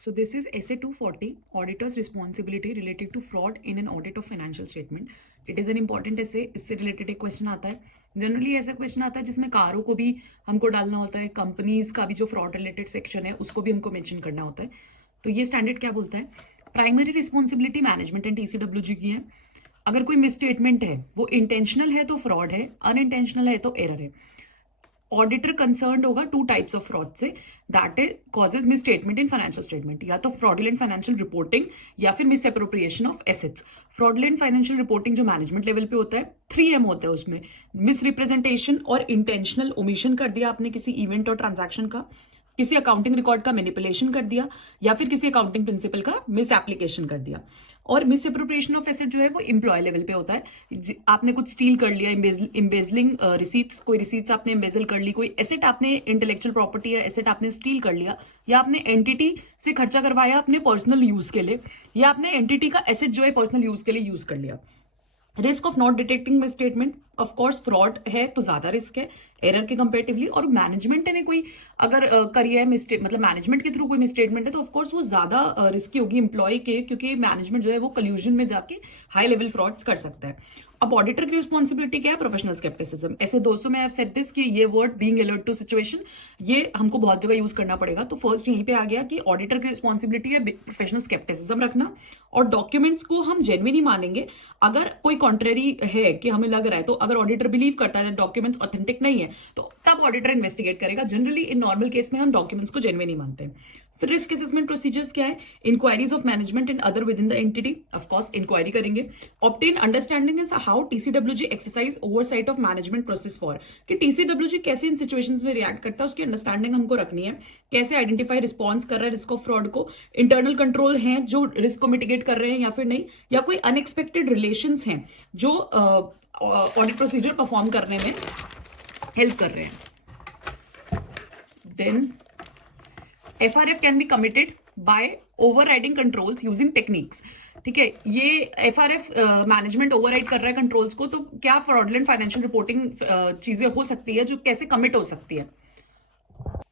So this is SA 240, Auditor's Responsibility Related to Fraud in an Audit of Financial Statement. It is an important essay. इससे related एक question आता है. Generally ऐसा question आता है जिसमें कारों को भी हमको डालना होता है, कंपनीज का भी जो फ्रॉड रिलेटेड सेक्शन है उसको भी हमको मेंशन करना होता है. तो ये स्टैंडर्ड क्या बोलता है? Primary responsibility management and TCWG की है. अगर कोई मिसस्टेटमेंट है वो इंटेंशनल है तो फ्रॉड है, अनइंटेंशनल है तो एरर है. ऑडिटर कंसर्न होगा टू टाइप्स ऑफ फ्रॉड से, that is causes miss statement in financial statement, या तो फ्रॉडुलेंट फाइनेंशियल रिपोर्टिंग या फिर miss appropriation of assets. Fraudulent financial reporting जो मैनेजमेंट लेवल पे होता है, 3M होता है उसमें, मिस रिप्रेजेंटेशन और इंटेंशनल ओमिशन कर दिया आपने किसी इवेंट और ट्रांजैक्शन का, किसी अकाउंटिंग रिकॉर्ड का मैनिपुलेशन कर दिया, या फिर किसी अकाउंटिंग प्रिंसिपल का मिस एप्लीकेशन कर दिया. और मिस एप्रोप्रिएशन ऑफ एसेट जो है वो एम्प्लॉय लेवल पे होता है. आपने कुछ स्टील कर लिया, इम्बेजलिंग रिसीट्स, कोई रिसीट्स आपने इम्बेजल कर ली, कोई एसेट आपने इंटेलेक्चुअल प्रॉपर्टी या एसेट आपने स्टील कर लिया, या आपने एंटिटी से खर्चा करवाया अपने पर्सनल यूज के लिए, या आपने एंटिटी का एसेट जो है पर्सनल यूज के लिए यूज कर लिया. Risk of not detecting miss statement, of course fraud है तो ज्यादा रिस्क है एरर के कंपेरेटिवली. और मैनेजमेंट ने कोई अगर करी है मिस्टेक, मतलब मैनेजमेंट के थ्रू कोई मिसस्टेटमेंट है तो ऑफकोर्स वो ज्यादा रिस्की होगी एम्प्लॉय के, क्योंकि मैनेजमेंट जो है वो कल्यूजन में जाके हाई लेवल फ्रॉड्स कर सकता है. अब ऑडिटर की रिस्पॉन्सिबिलिटी क्या है? Professional scepticism. ऐसे 200 में आई हैव सेड दिस कि ये word being alert to situation, ये हमको बहुत जगह यूज करना पड़ेगा. तो फर्स्ट यहीं पे आ गया कि ऑडिटर की रिस्पॉन्सिबिलिटी है प्रोफेशनल स्केप्टिसिज्म रखना, और डॉक्यूमेंट्स को हम जेन्युइन ही मानेंगे. अगर कोई कॉन्ट्रेरी है कि हमें लग रहा है, तो अगर ऑडिटर बिलीव करता है डॉक्यूमेंट्स ऑथेंटिक नहीं है तो तब ऑडिटर इन्वेस्टिगेट करेगा. जनरली इन नॉर्मल केस में हम डॉक्यूमेंट्स को जेन्युइन ही मानते हैं. फिर रिस्क असेसमेंट प्रोसीजर्स क्या है? Inquiries of management and other within the entity, of course inquiry करेंगे. Obtain understanding is how TCWG exercise oversight of management process for, कि TCWG कैसे इन सिचुएशंस में रिएक्ट करता है उसकी अंडरस्टैंडिंग हमको रखनी है. कैसे आइडेंटिफाई रिस्पॉन्स कर रहा है रिस्क ऑफ फ्रॉड को, इंटरनल कंट्रोल हैं जो रिस्क को मिटिगेट कर रहे हैं या फिर नहीं, या कोई अनएक्सपेक्टेड रिलेशंस हैं जो ऑडिट प्रोसीजर परफॉर्म करने में हेल्प कर रहे हैं. Then FRF can be committed by overriding controls using techniques. ठीक है, ये FRF मैनेजमेंट ओवरराइड कर रहा है कंट्रोल्स को, तो क्या फ्रॉडुलेंट फाइनेंशियल रिपोर्टिंग चीजें हो सकती है जो कैसे कमिट हो सकती है.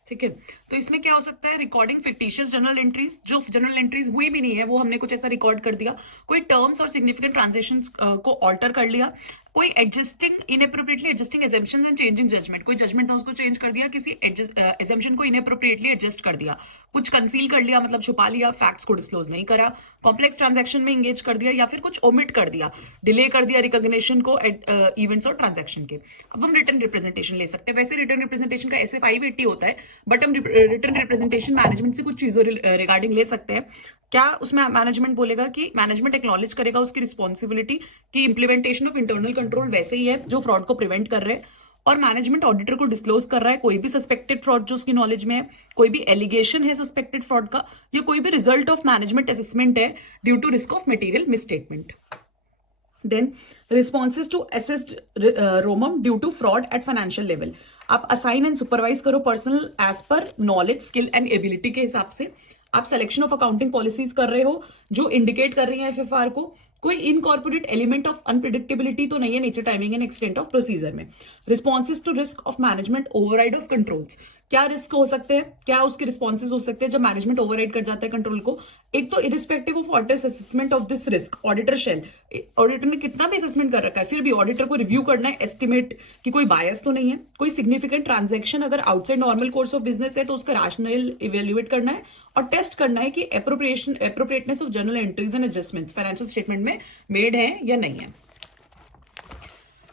ठीक है, तो इसमें क्या हो सकता है? रिकॉर्डिंग फिक्टिशियस जर्नल एंट्रीज, जो जर्नल एंट्रीज हुई भी नहीं है वो हमने कुछ ऐसा रिकॉर्ड कर दिया, कोई टर्म्स और सिग्निफिकेंट ट्रांजेक्शंस को ऑल्टर कर लिया, कोई adjusting inappropriately adjusting assumptions and changing judgement, कोई जजमेंट था उसको चेंज कर दिया, किसी एजम्पशन को इनएप्रोप्रिएटली एडजस्ट कर दिया, कुछ कंसील कर लिया मतलब छुपा लिया, फैक्ट्स को डिस्क्लोज नहीं करा, कॉम्प्लेक्स ट्रांजैक्शन में एंगेज कर दिया, या फिर कुछ ओमिट कर दिया, डिले कर दिया रिकॉग्निशन को इवेंट्स और ट्रांजैक्शन के. अब हम रिटर्न रिप्रेजेंटेशन ले सकते हैं. वैसे रिटर्न रिप्रेजेंटेशन का ऐसे 580 होता है, बट हम रिटर्न रिप्रेजेंटेशन मैनेजमेंट से कुछ चीजों रिगार्डिंग ले सकते हैं. क्या उसमें मैनेजमेंट बोलेगा कि मैनेजमेंट एक्नॉलेज करेगा उसकी रिस्पॉन्सिबिलिटी कि इंप्लीमेंटेशन ऑफ इंटरनल कंट्रोल वैसे ही है जो फ्रॉड को प्रिवेंट कर रहे हैं, और मैनेजमेंट ऑडिटर को डिस्क्लोज कर रहा है कोई भी सस्पेक्टेड फ्रॉड जो उसकी नॉलेज में है, कोई भी एलिगेशन है सस्पेक्टेड फ्रॉड का, या कोई भी रिजल्ट ऑफ मैनेजमेंट असेसमेंट है due to risk of material misstatement. Then responses to assist ROMM due to fraud at financial level. आप असाइन एंड सुपरवाइज करो personal as per knowledge, skill and ability के हिसाब से. आप selection of accounting policies कर रहे हो जो इंडिकेट कर रही है FFR को. कोई इनकॉर्पोरेट एलिमेंट ऑफ अनप्रिडिक्टेबिलिटी तो नहीं है nature, timing and extent of procedure में. Responses to risk of management override of controls. क्या रिस्क हो सकते हैं, क्या उसके रिस्पॉन्सेज हो सकते हैं जब मैनेजमेंट ओवरराइड कर जाता है कंट्रोल को. एक तो irrespective of auditors assessment of this risk, auditor shall, auditor ने कितना भी असेसमेंट कर रखा है फिर भी ऑडिटर को रिव्यू करना है, एस्टिमेट कि कोई बायस तो नहीं है. कोई सिग्निफिकेंट ट्रांजैक्शन अगर outside normal course of business है तो उसका रैशनल इवेल्युएट करना है, और टेस्ट करना है कि appropriateness of journal entries and adjustments financial statement में मेड है या नहीं है.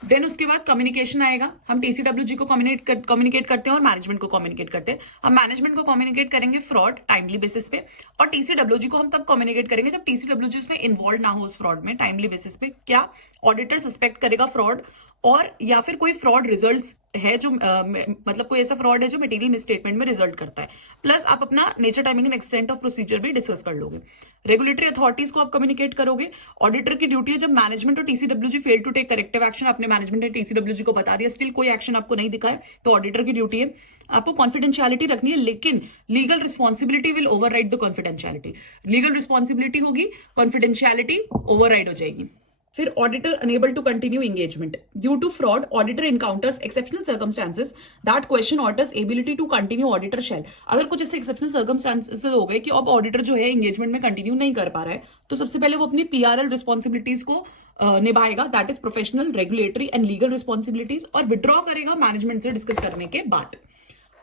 देन उसके बाद कम्युनिकेशन आएगा. हम TCWG को कम्युनिकेट करते हैं और मैनेजमेंट को कम्युनिकेट करते हैं. हम मैनेजमेंट को कम्युनिकेट करेंगे फ्रॉड टाइमली बेसिस पे, और TCWG को हम तब कम्युनिकेट करेंगे जब TCWG उसमें इन्वॉल्व ना हो उस फ्रॉड में टाइमली बेसिस पे. क्या ऑडिटर सस्पेक्ट करेगा फ्रॉड, और या फिर कोई फ्रॉड रिजल्ट्स है जो मतलब कोई ऐसा फ्रॉड है जो मटेरियल मिसस्टेटमेंट में रिजल्ट करता है. प्लस आप अपना nature, timing and extent of procedure भी डिस्कस कर लोगे. रेगुलेटरी अथॉरिटीज को आप कम्युनिकेट करोगे. ऑडिटर की ड्यूटी है जब मैनेजमेंट और TCWG fail to take corrective action, आपने मैनेजमेंट ने TCWG को बता दिया, स्टिल कोई एक्शन आपको नहीं दिखा है, तो ऑडिटर की ड्यूटी है आपको कॉन्फिडेंशियलिटी रखनी है, लेकिन legal responsibility will override the confidentiality. Legal responsibility होगी, कॉन्फिडेंशियलिटी ओवरराइड हो जाएगी. फिर auditor unable to continue engagement due to fraud auditor encounters exceptional circumstances that question auditor's ability to continue auditor shall. अगर कुछ ऐसे एक्सेप्शनल सर्कमस्टांसेस हो गए कि अब ऑडिटर जो है एंगेजमेंट में कंटिन्यू नहीं कर पा रहा है, तो सबसे पहले वो अपनी पीआरएल रिस्पॉन्सिबिलिटीज को निभाएगा, that is professional, regulatory and legal responsibilities, और विड्रॉ करेगा मैनेजमेंट से डिस्कस करने के बाद।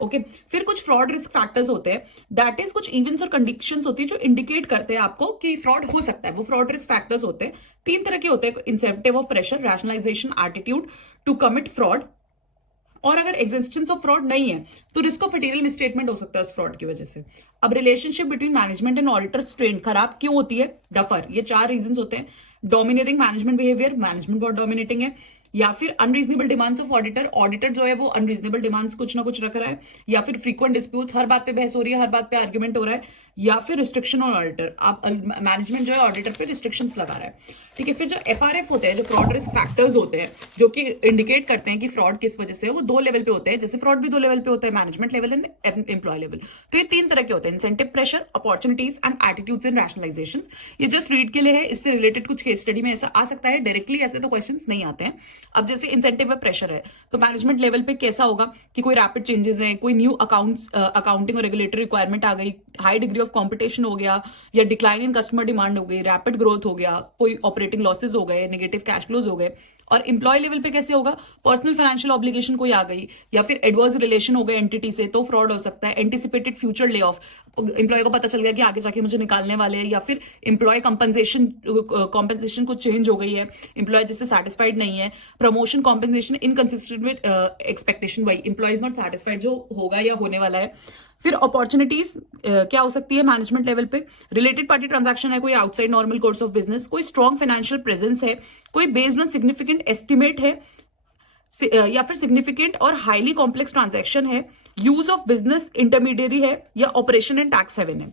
ओके फिर कुछ फ्रॉड रिस्क फैक्टर्स होते हैं, दैट इज कुछ इवेंट्स और कंडीशंस होती है जो इंडिकेट करते हैं आपको कि फ्रॉड हो सकता है, वो फ्रॉड रिस्क फैक्टर्स होते हैं। 3 तरह के होते हैं, incentive of pressure, rationalisation, attitude to commit fraud, और अगर एग्जिस्टेंस ऑफ फ्रॉड नहीं है तो रिस्क ऑफ मटेरियल मिसस्टेटमेंट हो सकता है उस फ्रॉड की वजह से। अब relationship between management and auditor strain खराब क्यों होती है, डफर, ये 4 रीजंस होते हैं। डोमिनेटिंग मैनेजमेंट बिहेवियर, मैनेजमेंट बहुत डोमिनेटिंग है, या फिर unreasonable demands of auditor, auditor जो है वो अनरीजनेबल डिमांड्स कुछ ना कुछ रख रहा है, या फिर फ्रीक्वेंट डिस्प्यूट्स, हर बात पे बहस हो रही है, हर बात पे आर्ग्यूमेंट हो रहा है, या फिर रिस्ट्रिक्शन ऑन ऑडिटर, आप मैनेजमेंट जो है ऑडिटर पे रिस्ट्रिक्शंस लगा रहा है। ठीक है, फिर जो एफआरएफ होते हैं, जो फ्रॉड रिस्क फैक्टर्स होते हैं जो कि इंडिकेट करते हैं कि फ्रॉड किस वजह से है, वो 2 लेवल पे होते हैं। जैसे फ्रॉड भी 2 लेवल पे होता है, management level and employee level. तो ये 3 तरह के होते हैं, incentive pressure, opportunities and attitudes and rationalisations. ये जस्ट रीड के लिए है, इससे रिलेटेड कुछ केस स्टडी में ऐसा आ सकता है, डायरेक्टली ऐसे तो क्वेश्चंस नहीं आते हैं। अब जैसे इंसेंटिव में प्रेशर है तो मैनेजमेंट लेवल पे कैसा होगा कि कोई रैपिड चेंजेस हैं, कोई न्यू अकाउंटिंग और रेगुलेटरी रिक्वायरमेंट आ गई, हाई डिग्री ऑफ कॉम्पिटिशन हो गया, या डिक्लाइन इन कस्टमर डिमांड हो गई, रैपिड ग्रोथ हो गया, कोई ऑपरेटिंग लॉसेज हो गए, नेगेटिव कैश फ्लोज हो गए। और एम्प्लॉय लेवल पे कैसे होगा, पर्सनल फाइनेंशियल ऑब्लिगेशन कोई आ गई, या फिर एडवर्स रिलेशन हो गए एंटिटी से, तो फ्रॉड हो सकता है। Anticipated future lay off, employ को पता चल गया कि आगे जाके मुझे निकालने वाले हैं, या फिर एम्प्लॉय कॉम्पेंसेशन कुछ चेंज हो गई है, एम्प्लॉय जिससे सेटिस्फाइड नहीं है, promotion compensation inconsistent with expectation, why employ is not satisfied, जो होगा या होने वाला है। फिर अपॉर्चुनिटीज क्या हो सकती है मैनेजमेंट लेवल पे, रिलेटेड पार्टी ट्रांजैक्शन है, कोई outside normal course of business, कोई स्ट्रॉन्ग फाइनेंशियल प्रेजेंस है, कोई बेस्ड ऑन सिग्निफिकेंट एस्टिमेट है, या फिर सिग्निफिकेंट और हाईली कॉम्प्लेक्स ट्रांजैक्शन है, यूज ऑफ बिजनेस इंटरमीडियरी है, या ऑपरेशन एंड टैक्स हेवन है।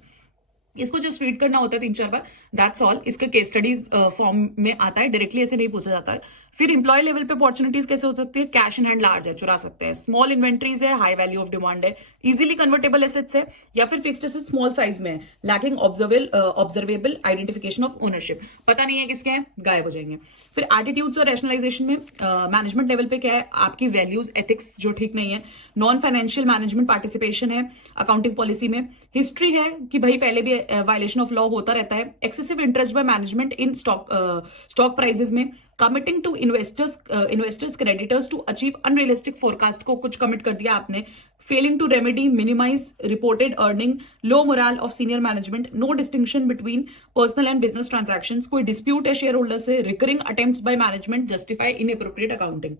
इसको जस्ट रीड करना होता है 3-4 बार, दैट्स ऑल। इसका केस स्टडीज फॉर्म में आता है, डायरेक्टली ऐसे नहीं पूछा जाता है। फिर एम्प्लॉय लेवल पे अपॉर्चुनिटीज कैसे हो सकती है, कैश इन हैंड लार्ज है, चुरा सकते हैं, स्मॉल इन्वेंट्रीज है, हाई वैल्यू ऑफ डिमांड है, इजीली कन्वर्टेबल एसेट्स है, या फिर फिक्स्ड एसेट्स स्मॉल साइज में है, lacking observable identification of ownership, पता नहीं है किसके हैं, गायब हो जाएंगे। फिर एटीट्यूड्स और रैशनलाइजेशन में मैनेजमेंट लेवल पे क्या है, आपकी वैल्यूज एथिक्स जो ठीक नहीं है, नॉन फाइनेंशियल मैनेजमेंट पार्टिसिपेशन है अकाउंटिंग पॉलिसी में, हिस्ट्री है कि भाई पहले भी वायलेशन ऑफ लॉ होता रहता है, excessive interest by management in stock prices में, committing to investors creditors to achieve unrealistic forecast को कुछ कमिट कर दिया आपने, failing to remedy minimise reported earning, low morale of senior management, no distinction between personal and business transactions, कोई dispute है share holder से, recurring attempts by management justify inappropriate accounting.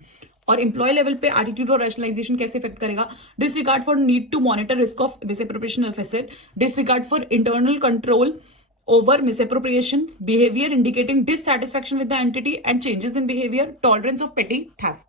और employ level पे attitude और rationalisation कैसे effect करेगा, disregard for need to monitor risk of misappropriation of asset, disregard for internal control over misappropriation, behavior indicating dissatisfaction with the entity and changes in behavior, tolerance of petty theft.